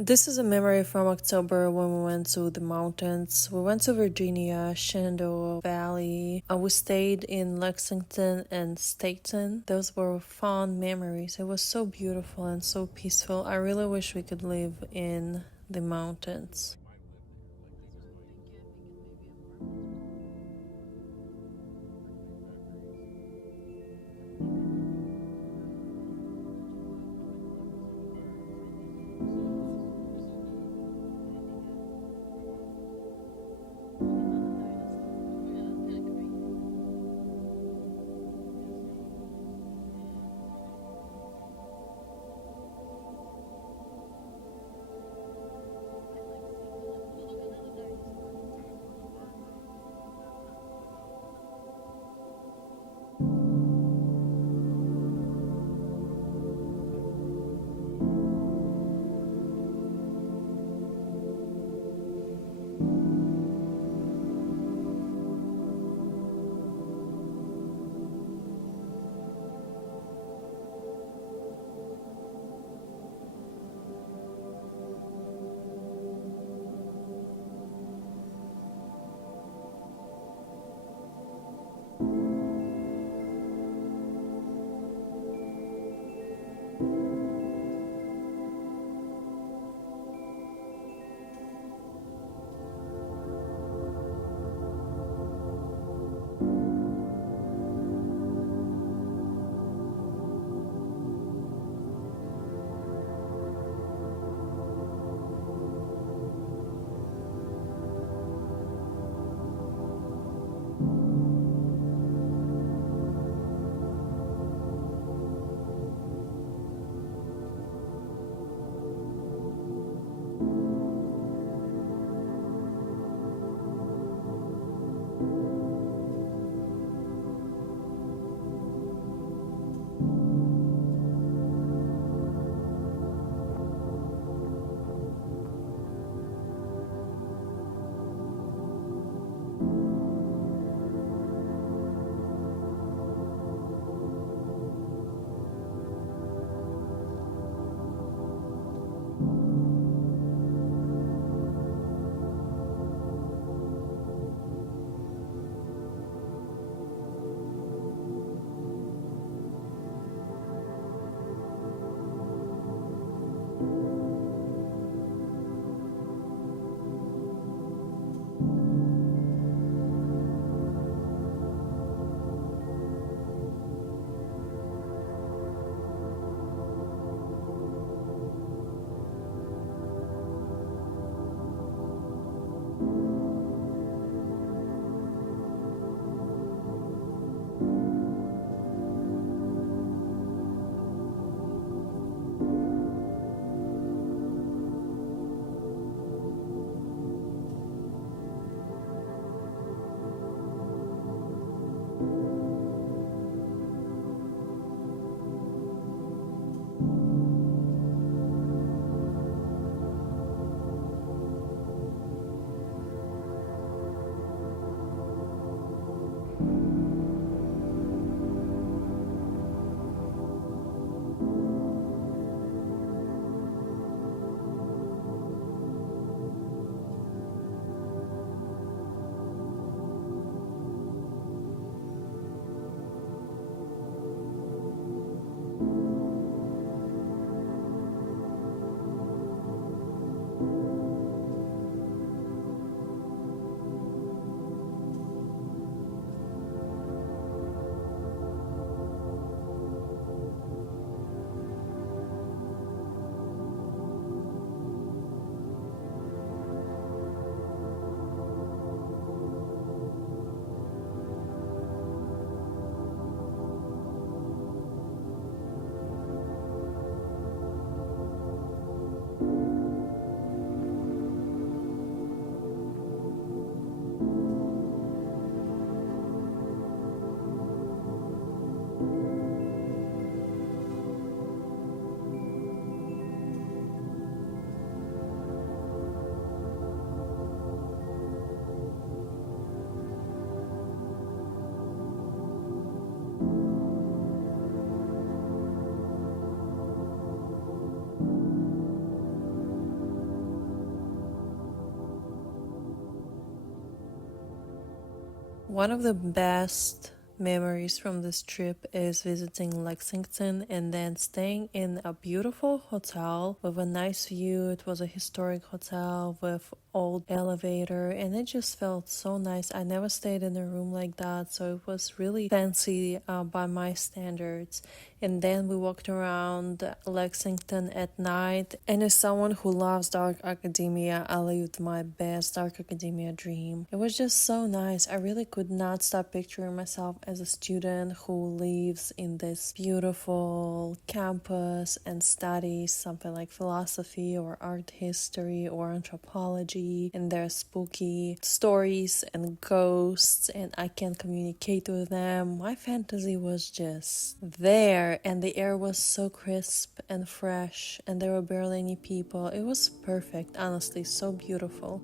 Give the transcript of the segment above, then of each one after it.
This is a memory from October when we went to the mountains. We went to Virginia, Shenandoah Valley. We stayed in Lexington and Staunton. Those were fond memories. It was so beautiful and so peaceful. I really wish we could live in the mountains. One of the best memories from this trip is visiting Lexington and then staying in a beautiful hotel with a nice view. It was a historic hotel with old elevator and it just felt so nice. I never stayed in a room like that, so it was really fancy by my standards. And then we walked around Lexington at night, and as someone who loves dark academia, I lived my best dark academia dream. It was just so nice. I really could not stop picturing myself as a student who lives in this beautiful campus and studies something like philosophy or art history or anthropology, and there's spooky stories and ghosts and I can communicate with them. My fantasy was just there, and the air was so crisp and fresh and there were barely any people. It was perfect, honestly, so beautiful.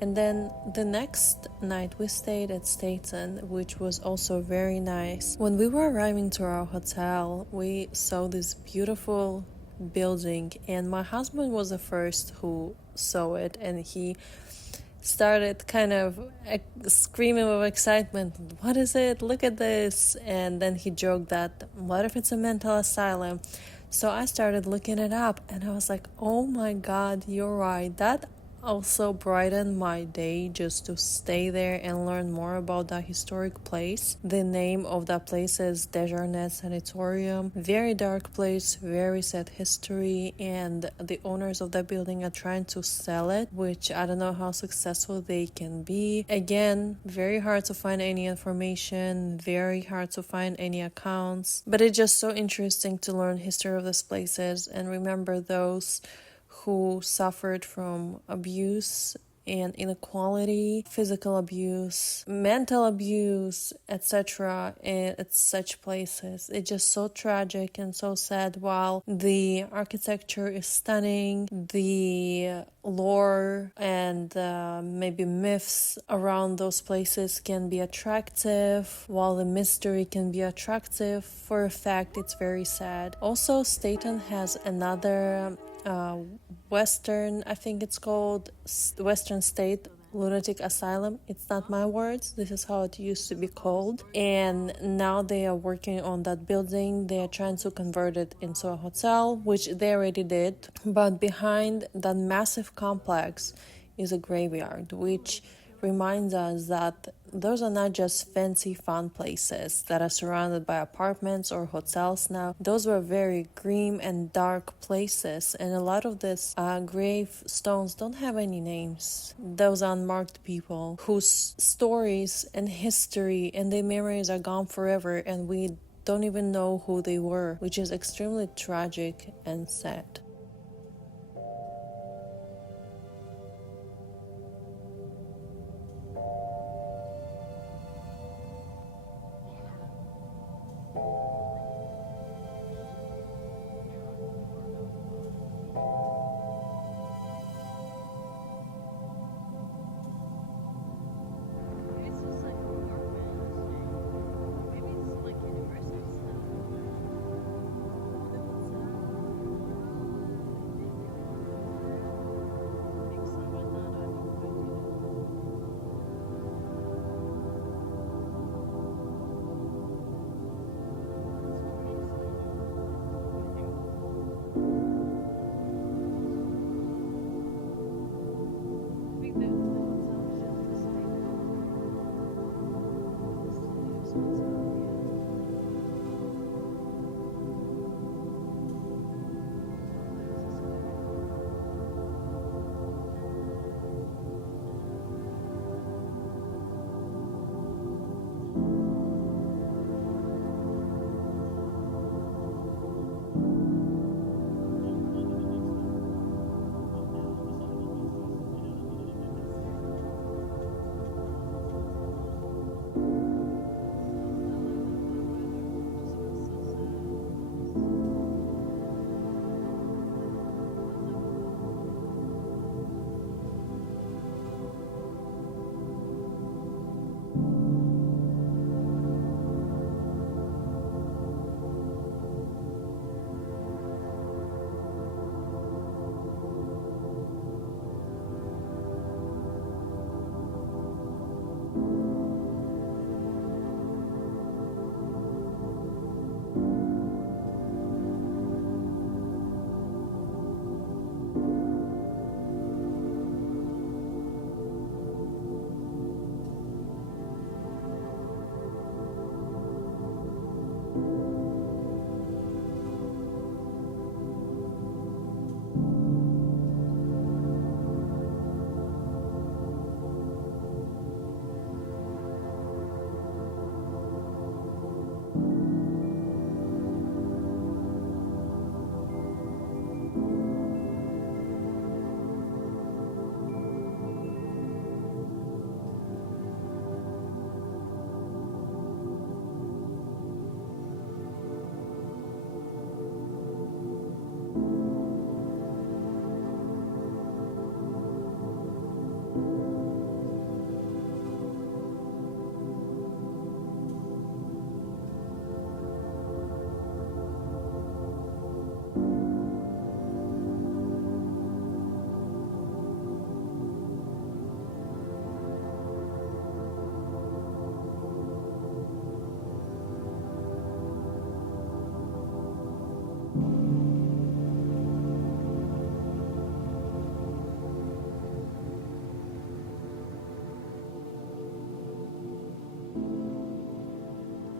And then the next night we stayed at Staunton, which was also very nice. When we were arriving to our hotel, we saw this beautiful building, and my husband was the first who saw it, and he started kind of screaming with excitement, "What is it? Look at this!" And then he joked that, "What if it's a mental asylum?" So I started looking it up, and I was like, oh my god, you're right. That also brightened my day just to stay there and learn more about that historic place. The name of that place is 𝗙𝗢𝗟𝗟𝗢𝗪 Sanatorium. Very dark place, very sad history, and the owners of that building are trying to sell it, which I don't know how successful they can be. Again, very hard to find any information, very hard to find any accounts, but it's just so interesting to learn history of these places and remember those who suffered from abuse and inequality, physical abuse, mental abuse, etc. at such places. It's just so tragic and so sad. While the architecture is stunning, the lore and maybe myths around those places can be attractive, while the mystery can be attractive, for a fact it's very sad. Also, Staunton has another Western, I think it's called Western State Lunatic Asylum. It's not my words, this is how it used to be called, and now they are working on that building. They are trying to convert it into a hotel, which they already did, but behind that massive complex is a graveyard, which reminds us that those are not just fancy fun places that are surrounded by apartments or hotels now. Those were very grim and dark places, and a lot of these gravestones don't have any names. Those unmarked people whose stories and history and their memories are gone forever, and we don't even know who they were, which is extremely tragic and sad.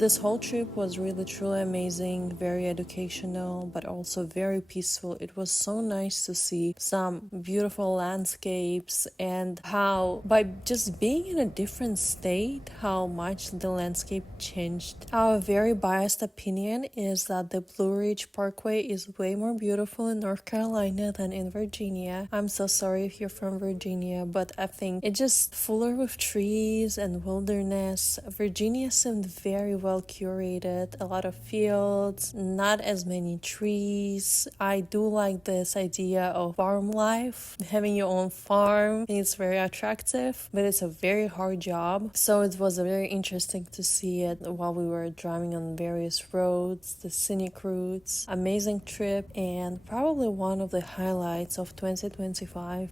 This whole trip was really truly amazing, very educational, but also very peaceful. It was so nice to see some beautiful landscapes and how by just being in a different state, how much the landscape changed. Our very biased opinion is that the Blue Ridge Parkway is way more beautiful in North Carolina than in Virginia. I'm so sorry if you're from Virginia, but I think it's just fuller with trees and wilderness. Virginia seemed very well curated, a lot of fields, not as many trees. I do like this idea of farm life, having your own farm. It's very attractive, but it's a very hard job. So it was very interesting to see it while we were driving on various roads, the scenic routes. Amazing trip and probably one of the highlights of 2025.